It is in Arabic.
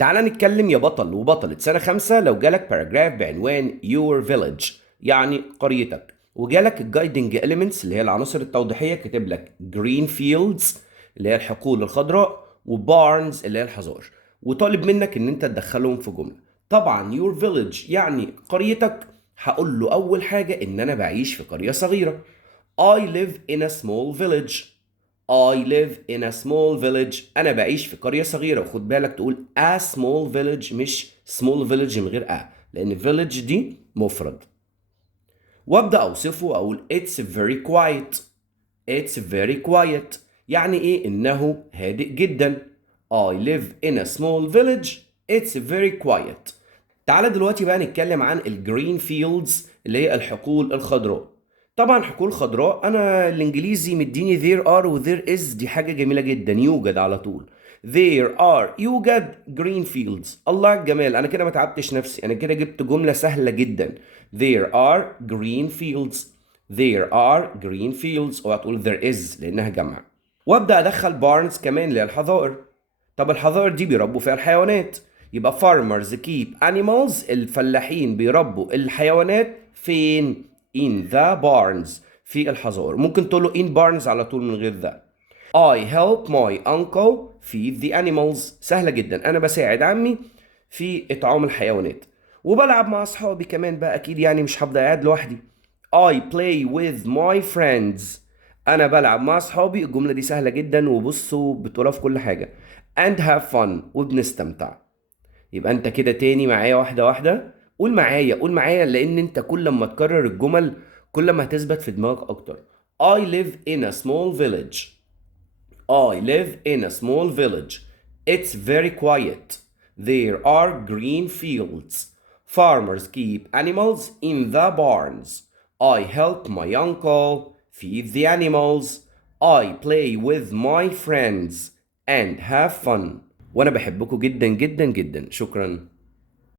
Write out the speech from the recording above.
تعال نتكلم يا بطل وبطلة سنة 5 لو جالك باراجراف بعنوان your village يعني قريتك، وجالك الجايدنج elements اللي هي العناصر التوضيحية، كاتب لك green fields اللي هي الحقول الخضراء وbarns اللي هي الحظائر، وطالب منك ان انت تدخلهم في جملة. طبعا your village يعني قريتك، هقول له اول حاجة ان انا بعيش في قرية صغيرة. I live in a small village. I live in a small village. أنا بعيش في قرية صغيرة، وخد بالك تقول a small village مش small village من غير a، لأن village دي مفرد. وأبدأ أوصفه أقول it's very quiet. It's very quiet يعني إيه؟ إنه هادئ جدا. I live in a small village. It's very quiet. تعالى دلوقتي بقى نتكلم عن الجرين فيلدز اللي هي الحقول الخضراء. طبعا حقول خضراء انا الانجليزي مديني there are و there is، دي حاجة جميلة جدا، يوجد على طول. there are يوجد green fields. الله على الجمال، انا كده ما تعبتش نفسي، انا كده جبت جملة سهلة جدا. there are green fields. there are green fields، اوعى تقول there is لانها جمع. وابدا ادخل بارنز كمان اللي هي الحظائر. طب الحظائر دي بيربوا فيها الحيوانات، يبقى farmers keep animals، الفلاحين بيربوا الحيوانات فين؟ in the barns، في الحظائر. ممكن تقول له in barns على طول من غير ذا. I help my uncle feed the animals، سهلة جدا، أنا بساعد عمي في إطعام الحيوانات. وبلعب مع أصحابي كمان بقى، أكيد يعني مش هفضل قاعد لوحدي. I play with my friends، أنا بلعب مع أصحابي. الجملة دي سهلة جدا، وبصوا بتقولها في كل حاجة. and have fun، وبنستمتع. يبقى انت كده تاني معايا واحدة واحدة. قول معايا قول معايا، لان انت كل ما تكرر الجمل كل ما هتثبت في دماغك اكتر. I live in a small village. I live in a small village. It's very quiet. There are green fields. Farmers keep animals in the barns. I help my uncle feed the animals. I play with my friends and have fun. وأنا بحبكم جدا جدا جدا. شكرا.